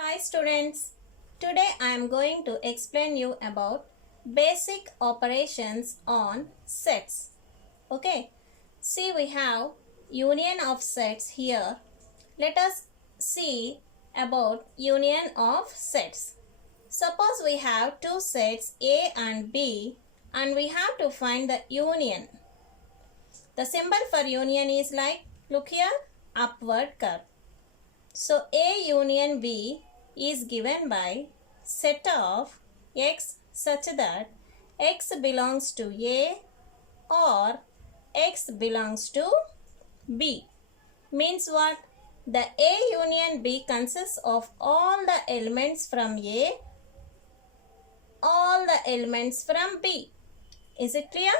Hi students, today I am going to explain you about basic operations on sets. Okay, see we have union of sets here. Let us see about union of sets. Suppose we have two sets A and B and we have to find the union. The symbol for union is like, look here, upward curve. So A union B is given by set of X such that X belongs to A or X belongs to B. Means what? The A union B consists of all the elements from A, all the elements from B. Is it clear?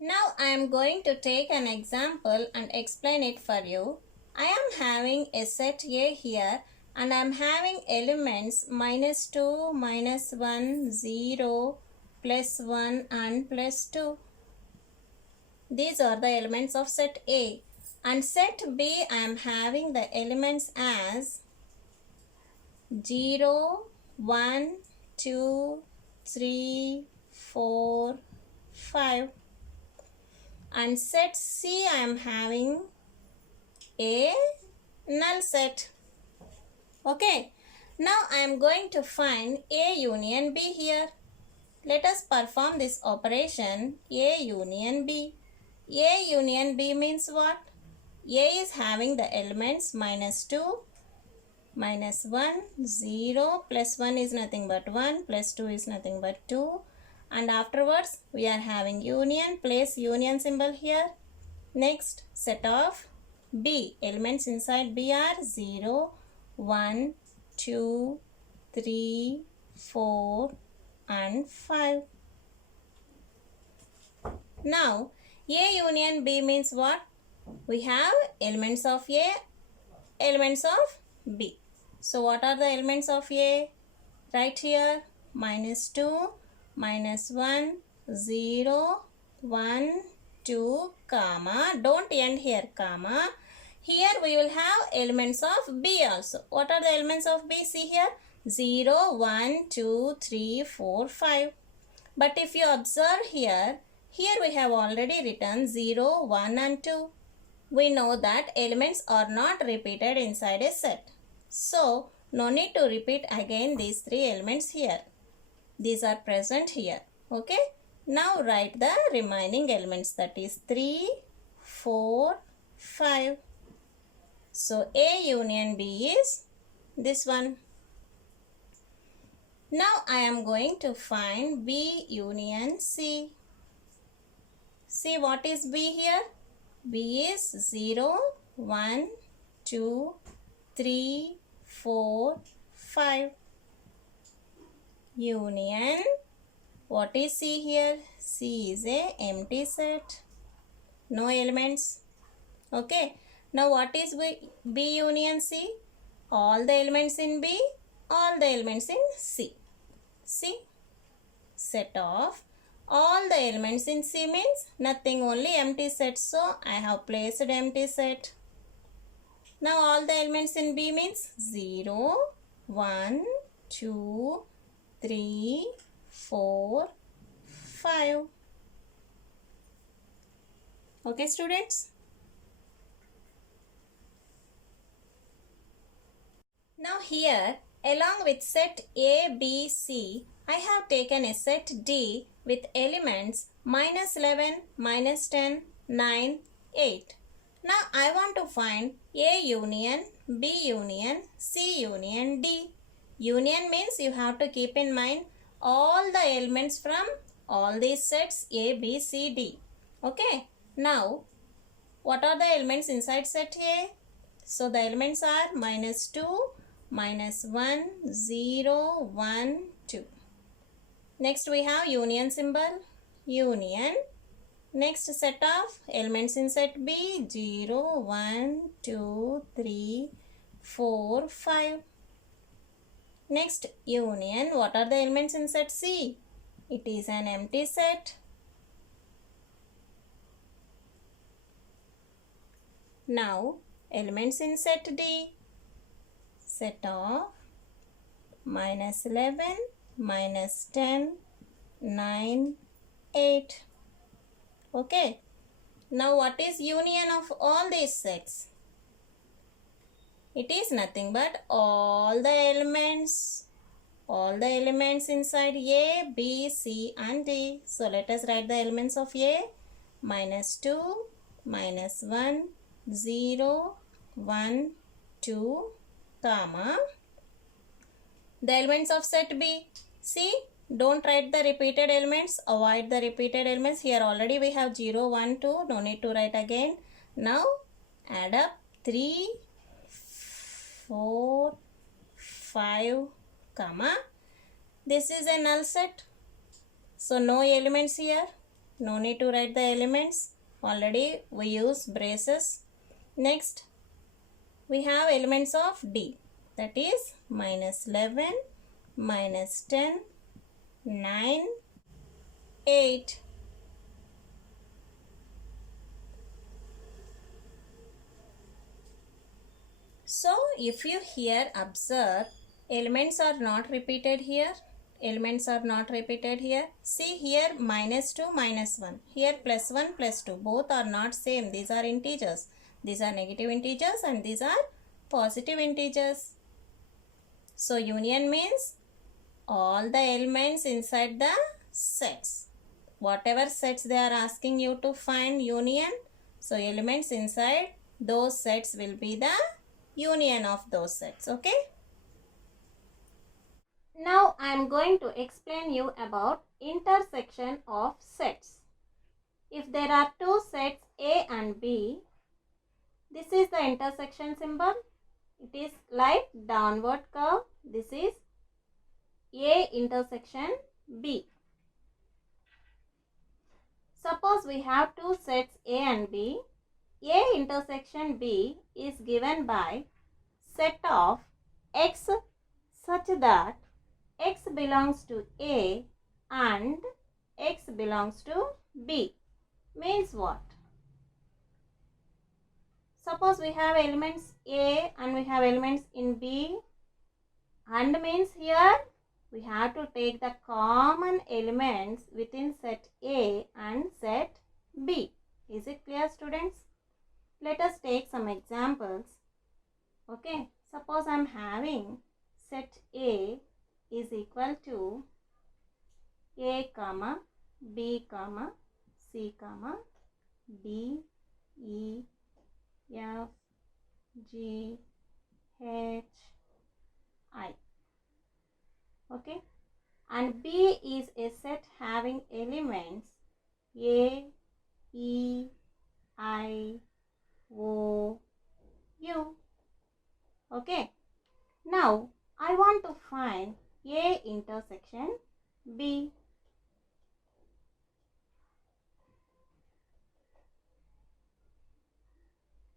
Now I am going to take an example and explain it for you. I am having a set A here and I am having elements -2, -1, 0, +1 and +2. These are the elements of set A. And set B I am having the elements as 0, 1, 2, 3, 4, 5. And set C I am having a null set. Okay, now I am going to find A union B here. Let us perform this operation A union B. A union B means what? A is having the elements -2, -1, 0, +1 is nothing but 1, +2 is nothing but 2. And afterwards we are having union, place union symbol here. Next, set of B. Elements inside B are 0, 1, 2, 3, 4 and 5. Now, A union B means what? We have elements of A, elements of B. So, what are the elements of A? Right here, -2, -1, 0, 1, 2, comma. Don't end here, comma. Here we will have elements of B also. What are the elements of B? See here, 0, 1, 2, 3, 4, 5. But if you observe here we have already written 0, 1 and 2. We know that elements are not repeated inside a set. So, no need to repeat again these three elements here. These are present here. Okay. Now write the remaining elements, that is 3, 4, 5. So A union B is this one. Now I am going to find B union C. See what is B here? B is 0, 1, 2, 3, 4, 5. Union. What is C here? C is a empty set. No elements. Okay. Now what is B union C? All the elements in B, all the elements in C. See? Set of all the elements in C means nothing, only empty set. So I have placed empty set. Now all the elements in B means 0, 1, 2, 3, 4, 5. Okay, students? Now here, along with set A, B, C, I have taken a set D with elements -11, -10, 9, 8. Now I want to find A union, B union, C union, D. Union means you have to keep in mind all the elements from all these sets A, B, C, D. Okay. Now, what are the elements inside set A? So, the elements are -2, -1, 0, 1, 2. Next, we have union symbol, union. Next set of elements in set B, 0, 1, 2, 3, 4, 5. Next, union. What are the elements in set C? It is an empty set. Now, elements in set D. Set of minus 11, minus 10, 9, 8. Okay. Now what is union of all these sets? It is nothing but all the elements inside A, B, C and D. So let us write the elements of A. Minus 2, minus 1, 0, 1, 2, comma. The elements of set B. See, don't write the repeated elements. Avoid the repeated elements. Here already we have 0, 1, 2. No need to write again. Now add up 3, 4, 5, comma. This is a null set. So no elements here. No need to write the elements. Already we use braces. Next, we have elements of D. That is minus 11, minus 10, 9, 8. So if you here observe, elements are not repeated here. Elements are not repeated here. See here minus 2, minus 1. Here plus 1, plus 2. Both are not same. These are integers. These are negative integers and these are positive integers. So union means all the elements inside the sets. Whatever sets they are asking you to find union. So elements inside those sets will be the union of those sets. Okay. Now I am going to explain you about intersection of sets. If there are two sets A and B, this is the intersection symbol. It is like downward curve. This is A intersection B. Suppose we have two sets A and B. A intersection B is given by set of X such that X belongs to A and X belongs to B. Means what? Suppose we have elements A and we have elements in B, and means here we have to take the common elements within set A and set B. Is it clear, students? Let us take some examples. Okay, suppose I am having set A is equal to A comma B comma C comma D E F G H I. Okay, and B is a set having elements A, E, I, O, U. Okay, now I want to find A intersection B.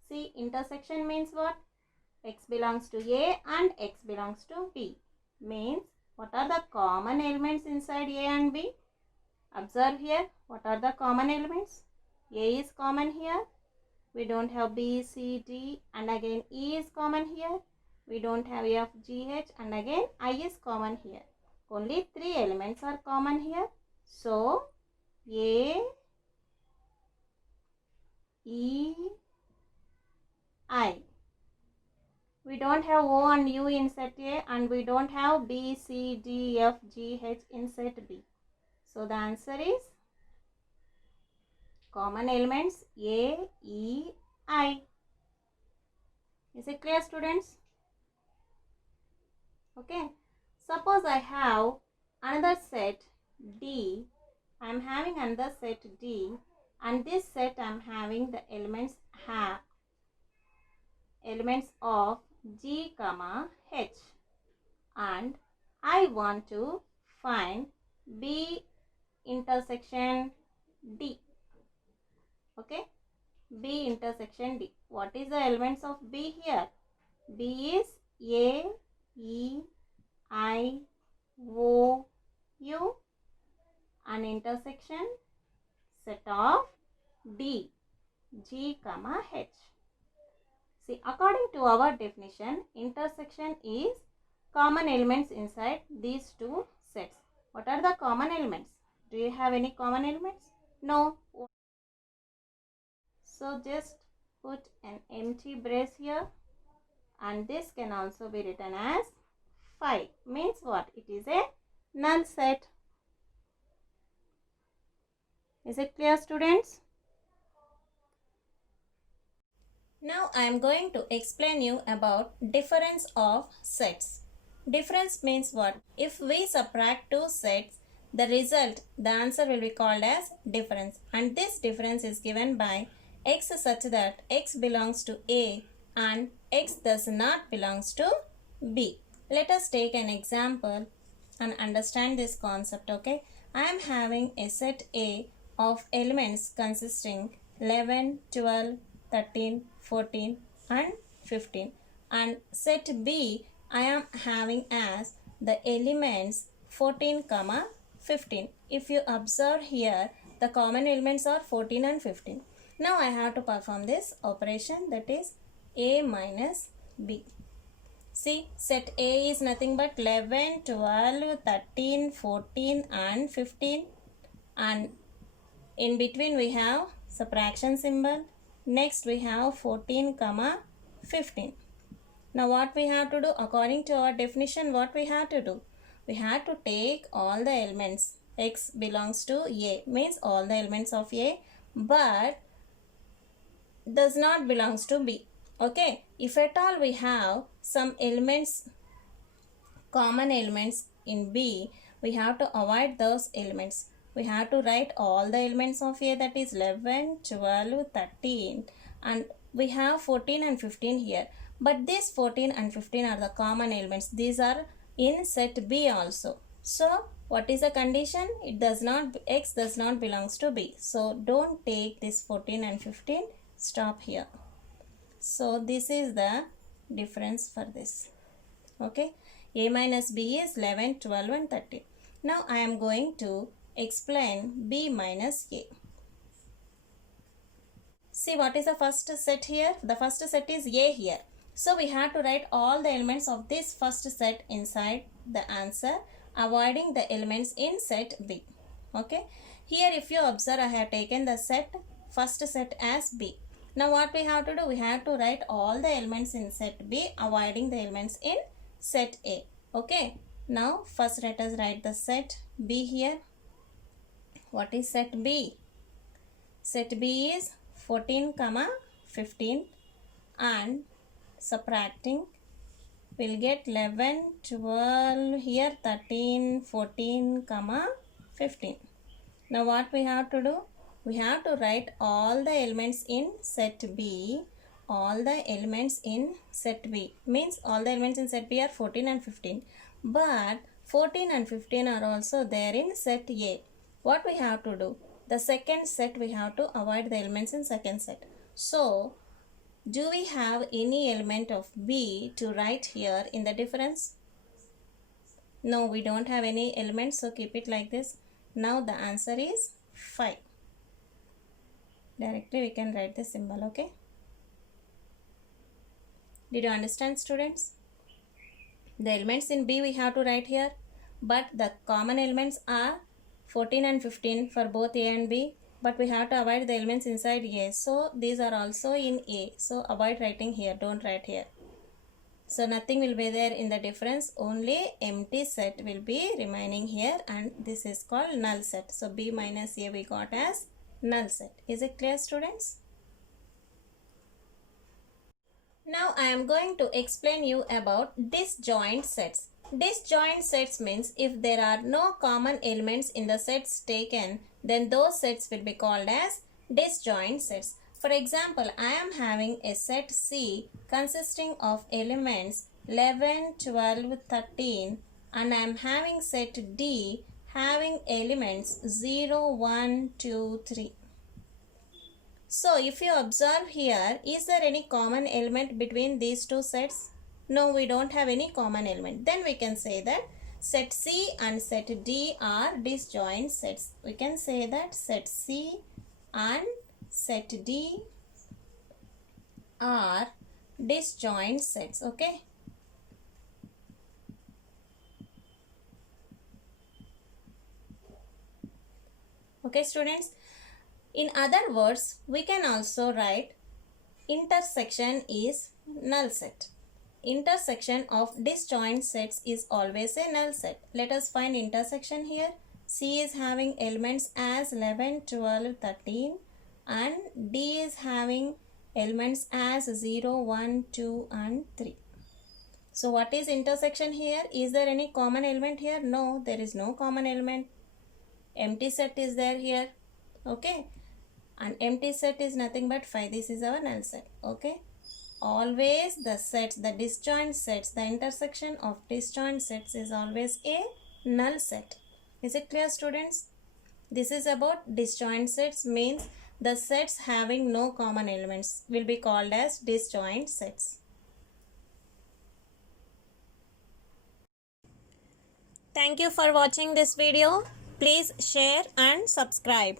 See, intersection means what? X belongs to A and X belongs to B. Means what are the common elements inside A and B? Observe here. What are the common elements? A is common here. We don't have B, C, D, and again E is common here. We don't have F, G, H, and again I is common here. Only three elements are common here. So A, E, I. We don't have O and U in set A, and we don't have B, C, D, F, G, H in set B. So the answer is common elements A, E, I. Is it clear, students? Okay. Suppose I have another set D. I am having another set D, and this set I am having the elements of G comma H, and I want to find B intersection D. Okay, B intersection D. What is the elements of B here? B is A, E, I, O, U, an intersection set of D, G comma H. See, according to our definition, intersection is common elements inside these two sets. What are the common elements? Do you have any common elements? No. So just put an empty brace here, and this can also be written as 5. Means what? It is a null set. Is it clear, students? Now I am going to explain you about difference of sets. Difference means what? If we subtract two sets, the result, the answer will be called as difference, and this difference is given by x such that x belongs to A and x does not belongs to B. Let us take an example and understand this concept, okay? I am having a set A of elements consisting 11, 12, 13, 14 and 15, and set B I am having as the elements 14, 15. If you observe here, the common elements are 14 and 15. Now I have to perform this operation, that is A minus B. See, set A is nothing but 11, 12, 13, 14 and 15, and in between we have subtraction symbol. Next we have 14, 15. Now what we have to do, according to our definition, what we have to do? We have to take all the elements. X belongs to A, means all the elements of A, but does not belongs to B. Okay, if at all we have some elements, common elements in B, we have to avoid those elements. We have to write all the elements of A, that is 11, 12, 13, and we have 14 and 15 here. But these 14 and 15 are the common elements. These are in set B also. So what is the condition? It does not, X does not belongs to B. So don't take this 14 and 15. Stop here. So this is the difference for this. Okay. A minus B is 11, 12 and 13. Now I am going to explain B minus A. See, what is the first set here? The first set is A here. So we have to write all the elements of this first set inside the answer, avoiding the elements in set B. Okay. Here if you observe, I have taken the first set as B. Now what we have to do? We have to write all the elements in set B, avoiding the elements in set A. Okay. Now first let us write the set B here. What is set B? Set B is 14, 15, and subtracting we'll get 11, 12, here 13, 14, 15. Now what we have to do? We have to write all the elements in set B. All the elements in set B means all the elements in set B are 14 and 15. But 14 and 15 are also there in set A. What we have to do? The second set we have to avoid the elements in second set. So do we have any element of B to write here in the difference? No, we don't have any elements, so keep it like this. Now the answer is 5. Directly we can write the symbol, okay? Did you understand, students? The elements in B we have to write here, but the common elements are 14 and 15 for both A and B, but we have to avoid the elements inside A. So these are also in A. So avoid writing here, don't write here. So nothing will be there in the difference, only empty set will be remaining here, and this is called null set. So B minus A we got as null set. Is it clear, students? Now I am going to explain you about disjoint sets. Disjoint sets means if there are no common elements in the sets taken, then those sets will be called as disjoint sets. For example, I am having a set C consisting of elements 11, 12, 13, and I am having set D having elements 0, 1, 2, 3. So if you observe here, is there any common element between these two sets? No, we don't have any common element. Then we can say that set C and set D are disjoint sets. We can say that set C and set D are disjoint sets. Okay. Okay, students. In other words, we can also write intersection is null set. Intersection of disjoint sets is always a null set. Let us find intersection here. C is having elements as 11, 12, 13 and D is having elements as 0, 1, 2 and 3. So what is intersection here? Is there any common element here? No, there is no common element. Empty set is there here. Okay. And empty set is nothing but 5. This is our null set. Okay. Always the sets, the disjoint sets, the intersection of disjoint sets is always a null set. Is it clear, students? This is about disjoint sets, means the sets having no common elements will be called as disjoint sets. Thank you for watching this video. Please share and subscribe.